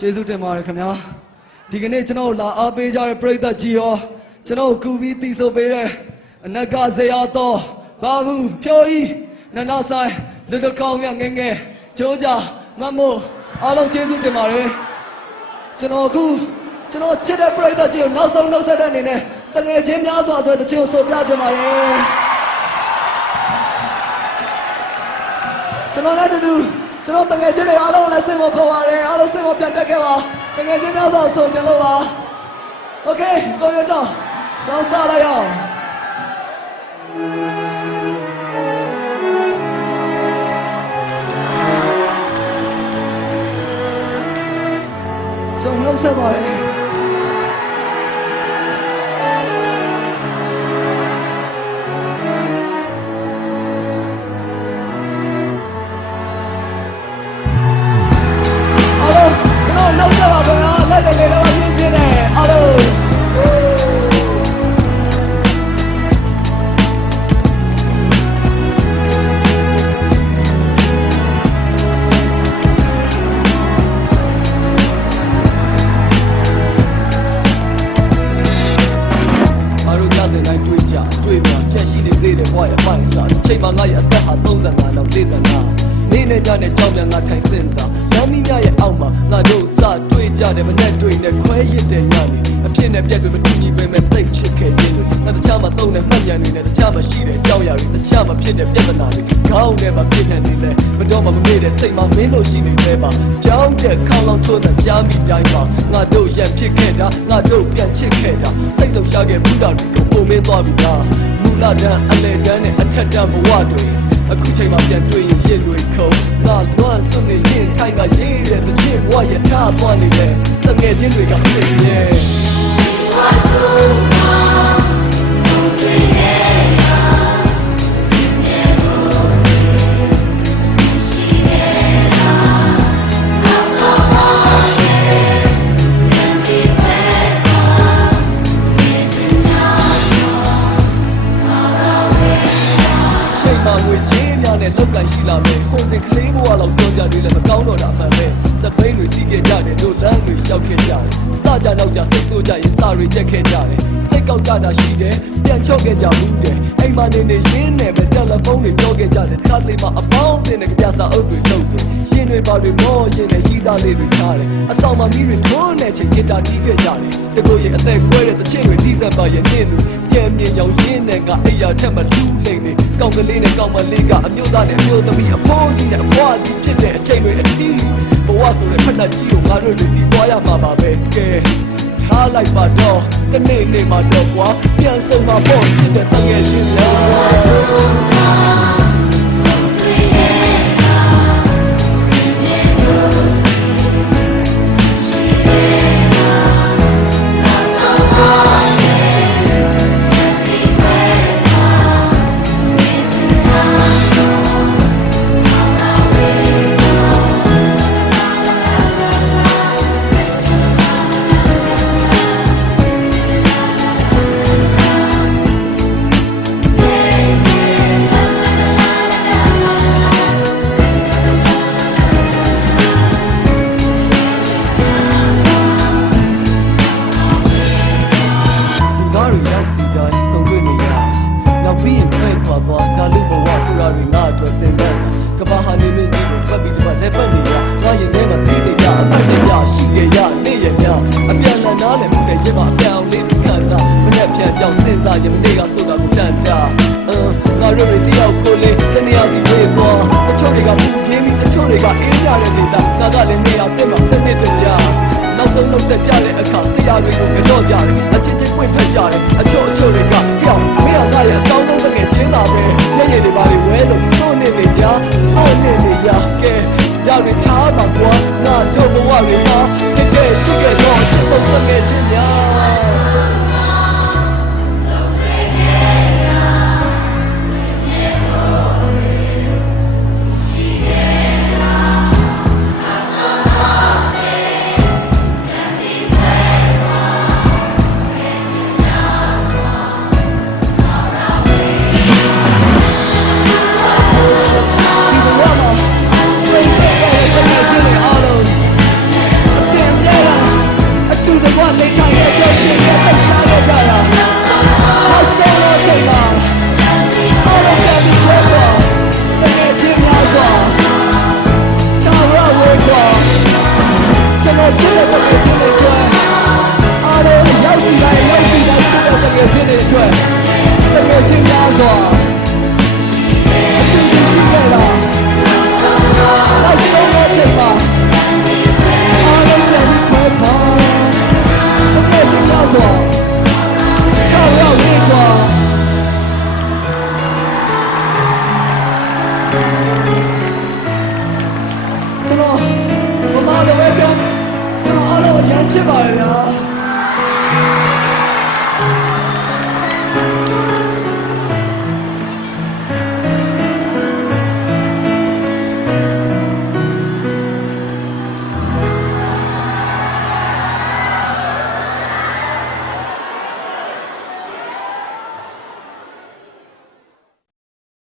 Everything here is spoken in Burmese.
ကျေးဇူးတင်ပါတယ်ခင်ဗျာဒီကနေ့ကျွန်တော်လာအားပေးကြတဲ့ပရိသတ်ကြီးရောကျွန်တော်ကူပြီးတီးဆိုပေးတဲ့အနက်ကဇေယျတော်ဘာဘူးဖြိုးကြီးနန္ဒဆိုင်လူတကောင်းမြငယ်ငယ်ကျိုးကြမမို့အားလုံးကျေးဇူးတင်ပါတယ်ကျွန်တော်ချစ်တဲ့ပရိသတ်ကြီးကိုနောက်ဆုံးနှုတ်ဆက်တဲ့အနေနဲ့တငယ်ချင်းများစွာဆိုတဲ့ချင်းကိုဆိုပြချင်ပါတယ်ကျွန်တော်လည်းတူကျွန်တော်တငယ်ချင်းတွေအားလုံးလည်းစိတ်မခေါ်ပါနဲ့အားလုံးစိတ်မပြန်တက်ခဲ့ပါတငယ်ချင်းများစွာဆိုကြလို့ပါโอเคကိုရကြောင်းကျွန်တော်စလိုက်အောင်ကျွန်တော်နှုတ်ဆက်ပါတယ်နောက်ဆက်ပါခင်ဗျာလက်တကယ်တော့ပြင်းချင်းတယ်အားလုံးမတို့ကြတဲ့တိုင်းတွေးကြတွေးပါချက်ရှိနေသေးတယ်ဘွားရဲ့ပိုင်စားချိန်မှာငါရဲ့အသက်ဟာ35လောက်45နေနဲ့ကြတဲ့ကြောင်ပြန်ငါထိုင်စင်စားလောင်းမိမြရဲ့အောက်မှာငါတို့စတွေ့ကြတယ်မနဲ့တွေ့နဲ့ခွဲရစ်တဲ့ညနေအဖြစ်နဲ့ပြက်တွေမတူညီပဲမဲ့သိချစ်ခဲ့ခြင်းတွေငါတခြားမှာသုံးတဲ့မှတ်ဉာဏ်တွေနဲ့တခြားမှာရှိတဲ့အကြောင်းအရာတွေတခြားမှာဖြစ်တဲ့ပြဿနာတွေခေါင်းထဲမှာပြည့်နေနေလဲမတော့မှမမေ့တဲ့စိတ်မှာမင်းလို့ရှိနေသေးပါကြောင်းတဲ့ခေါင်းလောင်းထိုးတဲ့ကြားမိတိုင်းမှာငါတို့ရန်ဖြစ်ခဲ့တာငါတို့ပြန်ချစ်ခဲ့တာစိတ်လှုပ်ရှားခဲ့ဘူးတာတွေကိုပုံမင်းသွားပြီလားမူလတန်းအလေတန်းနဲ့အထက်တန်းဘဝတွေအခုချိန်မှာပြန်တွေ့ရင်ရင်တွေခုံငါလွမ်းစွနေရင်ထိုင်ကရေးတဲ့တချစ်ဘဝရထားသွားနေတယ်တငယ်ချင်းတွေကစိတ်ရဲ့ ငွေချင်းများနဲ့လောက်ကန်ရှိလာမယ်ကိုယ်စင်ကလေးဘဝလောက်ကြောကြတွေလည်းမကောင်းတော့တာမှန်ပဲစပိန်တွေစီးခဲ့ကြတယ်တို့လမ်းတွေရှောက်ခဲ့ကြတယ်စကြနောက်ကြစိတ်ဆိုးကြရင်စတွေချက်ခဲ့ကြတယ်စိတ်ကောက်ကြတာရှိတယ်ပြန်ချော့ခဲ့ကြဘူးတယ်အိမ်မနေနေရင်းနဲ့ပဲတယ်လီဖုန်းတွေပြောခဲ့ကြတယ်ခါလေးမှာအပေါင်းတင်တဲ့ကြစာအုပ်တွေလုပ်တယ်ရှင်တွေပါတွေမောရင်နဲ့ရီးစားလေးတွေထားတယ်အဆောင်မှာမိတွေထိုးနေချိန်ဂီတာတီးခဲ့ကြတယ်တကူရဲ့အသက်ကွဲတဲ့တချင်တွေတီးစပ်ပါရဲ့နင်းလူပြန်မြင်ရောင်ရင်းနဲ့ကအိယာထက်မှလူလိမ့်နေကောင်းကလေးနဲ့ကောင်းမလေးကအမျိုးသားနဲ့အမျိုးသမီးအဖိုးကြီးနဲ့အဖွားကြီးဖြစ်တဲ့အချိန်တွေအတီးဘဝဆိုတဲ့ဖက်နှက်ကြီးကိုငါတို့တွေစီသွားရမှာပါပဲကဲထားလိုက်ပါတော့တနေ့နေ့မှာတော့ကွာပြန်ဆုံးမှာပေါ့ချစ်တဲ့တငယ်ချင်းများဒါလူဘဝဆိုတာတွေငါအတွက်သင်တန်းကဘာဟာနေမင်းကြီးကိုဖတ်ပြီးတော့လက်ပတ်နေရငါရင်ထဲမှာသိနေရအပတ်တရရှိရရနေရညအပြန်လန်နားလည်းမှုနဲ့ရင်မအပြောင်းလေးဒီကန်စားမနဲ့ပြန်ကြောင်စဉ်းစားရင်မနေ့ကဆိုတာကိုတန်တာငါတို့တွေတယောက်ကိုလေးတနေရာစီပြေးပေါ်တချို့တွေကပူပြင်းပြီးတချို့တွေကအေးကြတဲ့ဒေတာငါကလည်းနေရာပြတ်မှာစနစ်တကျနောက်ဆုံးနှုတ်ဆက်ကြတဲ့အခါဆရာတွေကိုကတော့ကြတယ်အချင်းချင်းပွင့်ဖက်ကြတယ်အချို့တွေကပြောင်းမင်းကငါရဲ့အကောင်းဆုံးတကယ်ချင်းတာပဲမျက်ရည်တွေပါလေဝဲလို့စိုးနေနေကြစိုးနေနေရကဲကြောက်နေထားပါကွာငါတို့ဘဝတွေမှာတကယ်ရှိခဲ့တော့ချစ်ဆုံးတကယ်ချင်းများ ချစ်ပါရဲ့ဗျာ